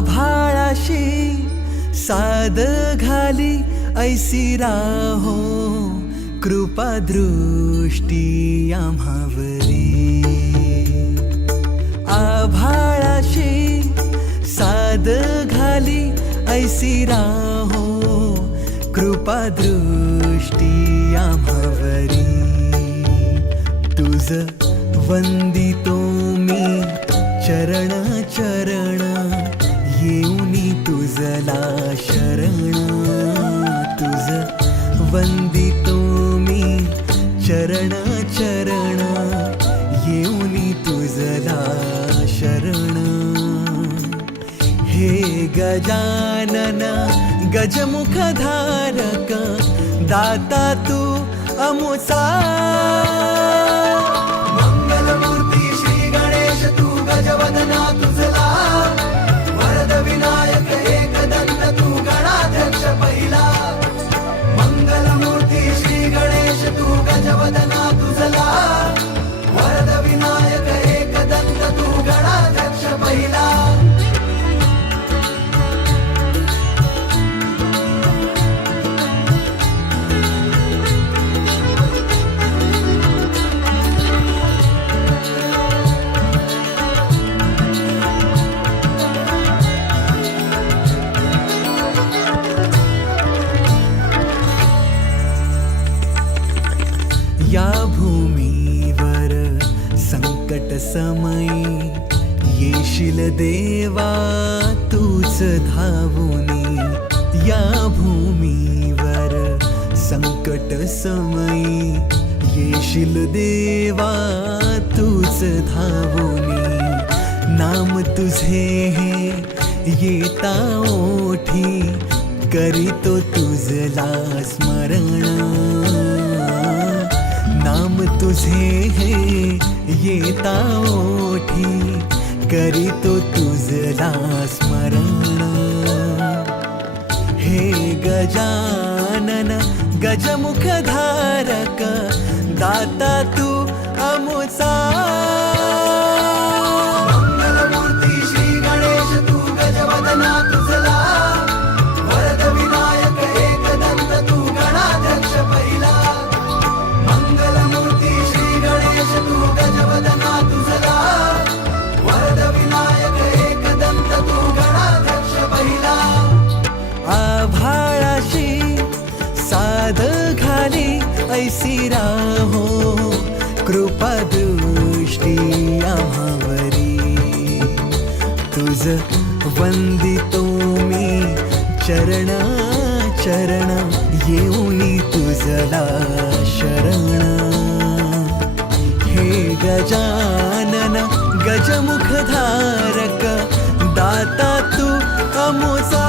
आभाळाशी साद घाली ऐसी राहो कृपा दृष्टी आम्हावरी. आभाळाशी साद घाली ऐसी राहो कृपा दृष्टी आम्हावरी. तुझ वंदितो मी चरण चरण येऊनी तुझला शरण. तुझ वंदितो मी चरण चरण येऊनी तुझला शरण. हे गजानन गजमुखधारक दाता तू अमुचा. मंगलमूर्ती श्री गणेश तू गजवदना तुझला. वरद विनायक एकदंत तू गणाध्यक्ष पहिला. मंगलमूर्ती श्री गणेश तू गजवदना तुझला. वरद विनायक एकदंत तू गणाध्यक्ष पहिला. या भूमीवर संकट समयी येशील देवा तूच धावूनी. या भूमीवर संकट समयी येशील देवा तूच धावूनी. नाम तुझे हे येता ओठी करीतो तुझला स्मरण. नाम तुझे हे येता ओठी करीतो तुझला स्मरण. हे गजानन गजमुखधारक दाता तू अमुचा. मंगलमूर्ती श्री गणेश तू गजवदना तुझला. वरद विनायक एकदंत तू गणाध्यक्ष पहिला. मंगलमूर्ती श्री गणेश तू गजवदना तुझला. वरद विनायक एकदंत तू गणाध्यक्ष पहिला. आभाळाशी साद घाली ऐसी राहो कृपा दृष्टी आम्हावरी. तुझ वंदितो मी चरण चरण येऊनी तुझला शरण. हे गजानन गजमुखधारक दाता तू अमुचा.